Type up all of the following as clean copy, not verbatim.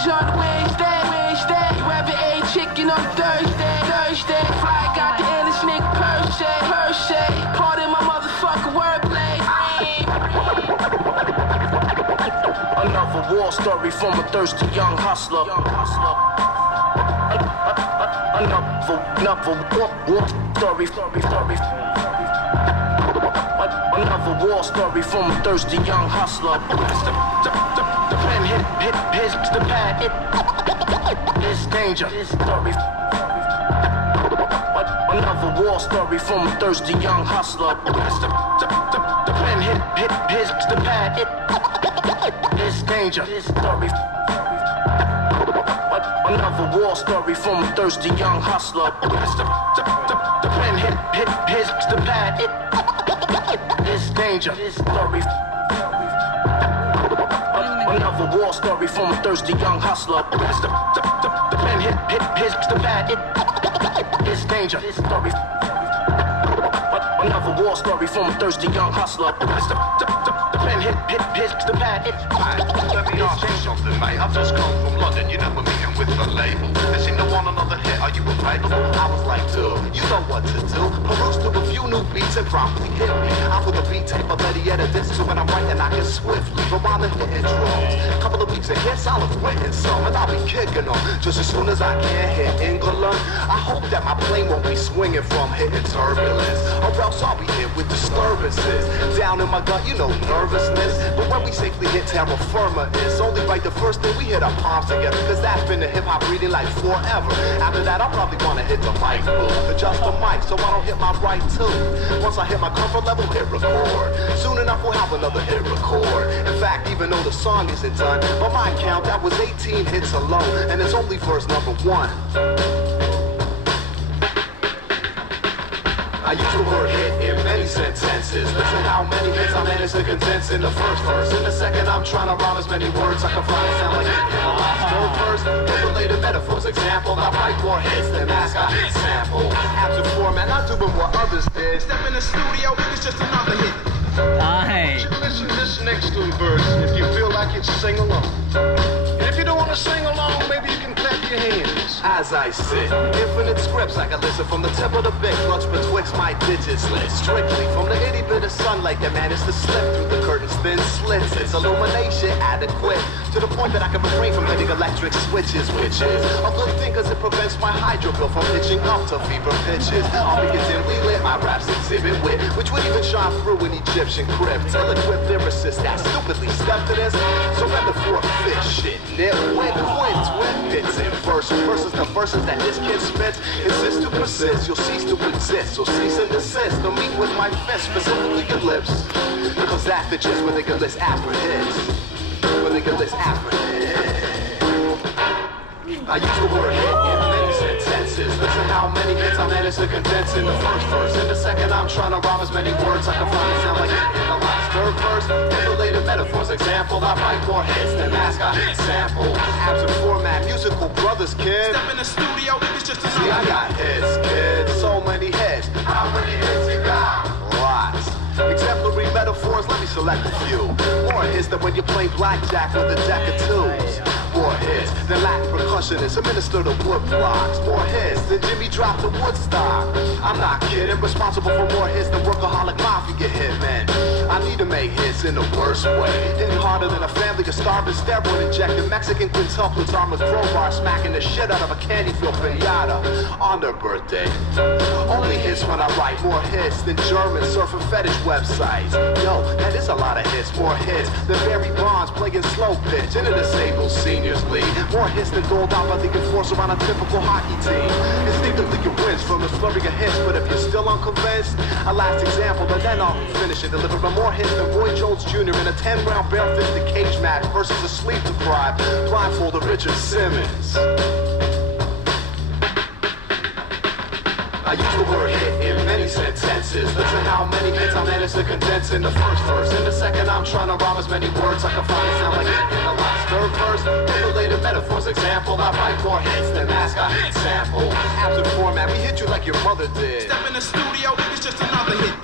Niggas on Wednesday. You ever ate chicken on Thursday? Fly got the illest nigga per se. Pardon my motherfucking wordplay. Another war story from a thirsty young hustler. Another war story. Another war story from a thirsty young hustler. The pen hits the pad. It's danger. Story. Another war story from a thirsty young hustler. The pen hits the pad. It's danger. Story. Another war story from a thirsty young hustler. The pen hits the pad. It's danger. Story. Another war story from a thirsty young hustler. The pen hits the pad. It's danger. Story. Another war story from a thirsty young hustler. The pen hits the pad. Let me ask you something, mate. I've just come from London, you know we're meeting with the label. They seem to want another hit, are you available? I was like, dude, you know what to do. Peruse through a few new beats and promptly hit me. I'm with a beat tape, but better yet a disc, so when I'm writing I can swiftly rewind the hitting drums. Couple of weeks of hits, I'll have written some, and I'll be kicking them just as soon as I can hit England. I hope that my plane won't be swinging from hitting turbulence, or else I'll be hit with disturbances. Down in my gut, you know, nervousness. But when we safely hit terra firma, it's only right the first thing we hit our palms together, cause that's been the hip-hop reading like forever. After that, I'll probably wanna hit the mic booth, adjust the mic so I don't hit my right tooth. Once I hit my comfort level, hit record. Soon enough we'll have another hit record. In fact, even though the song isn't done, by my count that was 18 hits alone, and it's only verse number 1. I use the word hit in many sentences. Listen how many hits I managed to condense in the first verse. In the second, I'm trying to rhyme as many words I can find to sound like in the last third verse. With related metaphors, example, I write more hits than mask, I hit sample. Absent format, not doing what others did. Step in the studio, it's just another hit. Nice. Listen to this next two verse. If you feel like it, sing along. And if you don't want to sing along, maybe you can clap your hands. As I sit, infinite scripts I can listen from the tip of the big clutch betwixt my digits lit. Strictly from the itty bit of sunlight that managed to slip through the curtain's thin slits. It's illumination adequate to the point that I can refrain from hitting electric switches, which is a good thing cause it prevents my hydro bill from pitching up to fever pitches. I'll be dimly lit, my raps exhibit wit, which would even shine through an Egyptian crypt. Ill-equipped lyricists that stupidly step to this, surrender for a fish shit. Nitwit, twin hits in verse versus the verses that this kid spits. Insist to persist, you'll cease to exist. So cease and desist, don't meet with my fist, specifically your lips, because that's the gist where they can list after hits. Where they can list after hits. I use the word hit in many sentences. Listen how many hits I managed to condense in the first verse. In the second, I'm trying to rhyme as many words I can find to sound like in the last third verse. With related metaphors, example, I write more hits than mask, I hit sample. Absent format, musical brothers, kid. Step in the studio, it's just a see, I got hits, kid. So many hits. How many hits you got? Lots. Exemplary metaphors, let me select a few. More hits than when you play blackjack with a deck of twos. More hits than Latin percussionists administer the wood blocks. More hits than Jimmy dropped the Woodstock. I'm not kidding, responsible for more hits than workaholic mafia hitmen. I need to make hits in the worst way. Hitting harder than a family of starving steroid injected Mexican quintuplets armed with crowbars, smacking the shit out of a candy-filled pinata on their birthday. Only hits when I write. More hits than German surfing fetish websites. Yo, that is a lot of hits. More hits than Barry Bonds playing slow pitch in a disabled seniors league. More hits than doled out by the enforcer on a typical hockey team. Instinctively you rinse from this flurry of hits, but if you're still unconvinced, a last example, and then I'll finish it. Delivering more hits than Roy Jones Jr. in a 10-round barefisted cage match versus a sleep-deprived, blindfolded Richard Simmons. I use the word hit in many sentences. Listen how many hits I managed to condense in the first verse. In the second, I'm trying to rhyme as many words I can find to sound like in the last third verse. With related metaphors, example, I write more hits than mask, I hit sample. Absent format, we hit you like your mother did. Step in the studio, it's just another hit.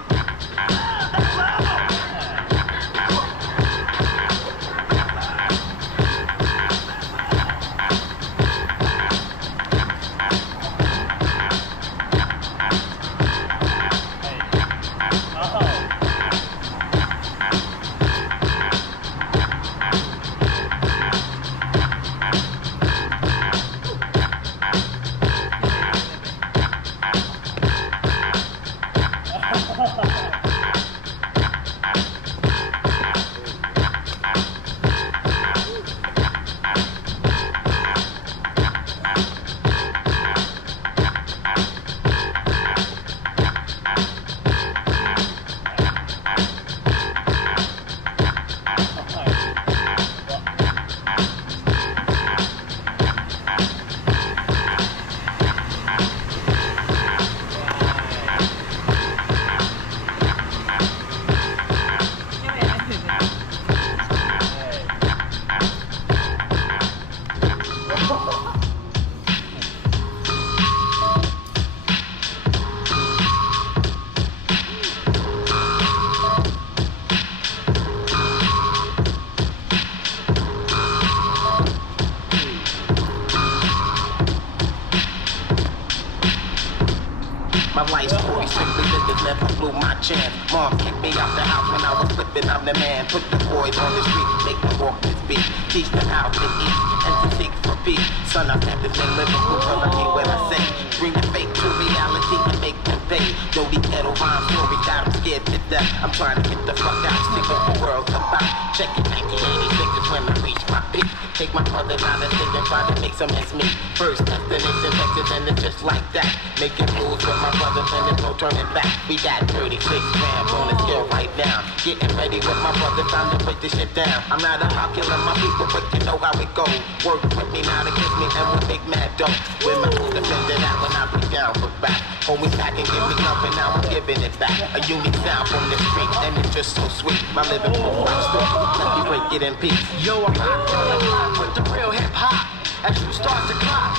never blew my chance. Mom kicked me out the house when I was flipping, I'm the man. Put the boys on the street, make them walk this beat. Teach them how to eat and to seek for peace. Son, I've never been living through, but I mean what I say. Bring the fake to reality and make them pay. Yo, these ghetto rhyme stories got them scared to death. I'm trying to get the fuck out, see what the world's about. Check it, 1986 is when I reach my peak. Take my brother down the stage and try to make some as me. First destination, Texas, and it's just like that. Making moves with my brothers and there's no turning back. We got 36 grams on the scale right now. Getting ready with my brothers, time to put this shit down. I'm not about killing my people, but you know how it goes. Work with me now to kiss me and we'll make mad dough. With my defender that when I break down for back. Always back and give me love and now I'm giving it back. A unique sound from the street and it's just so sweet. My living proof rock story, let me break it in peace. Yo, I'm hot on the block with the real hip hop. As you start to clock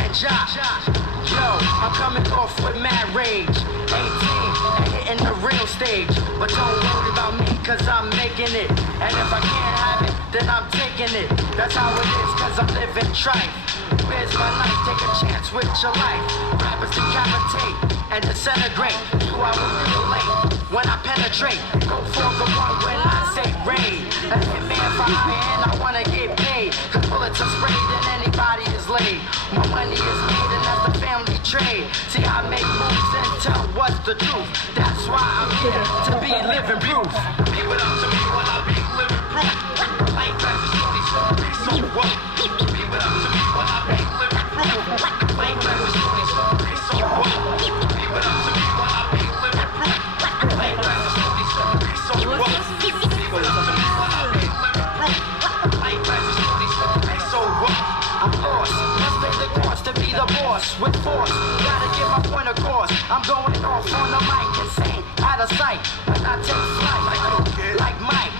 and josh. Yo, I'm coming off with mad rage. 18 and hitting the real stage. But don't worry about me cause I'm making it. And if I can't have it, then I'm taking it. That's how it is cause I'm living trife. Where's my life? Take a chance with your life. Rappers decapitate and disintegrate. You I will relate when I penetrate. Go for the one when I say raid. A hitman for hire and I wanna get paid. Cause bullets are sprayed and anybody is laid. My money is made and that's the family trade. See I make moves and tell what's the truth. That's why I'm here to be living proof. Give it up to me while I be living proof. I ain't back to shorty, so what? Give it up to me while I be living proof. I ain't back to shorty, so what? Give it up to me while I be living proof. I ain't back to shorty, so what? Give it up to me while I be living proof. I ain't back to shorty, so what? I'm lost, must pay the cost to be the boss. With force, gotta get my point across. I'm going off on the mic, insane, out of sight. When I take flight, like Mike.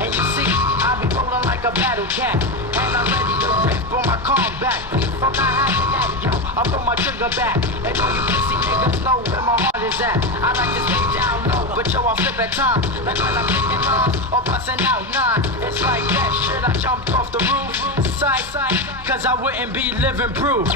And you see, I be rolling like a battle cat. And I'm ready to rip on my comeback. Beef, I'm not having that, yo. I pull my trigger back. And all you pussy niggas know where my heart is at. I like to stay down low, but yo, I flip at times. Like when I'm picking lines or busting out nine. It's like that shit, I jumped off the roof. Sight, cause I wouldn't be living proof.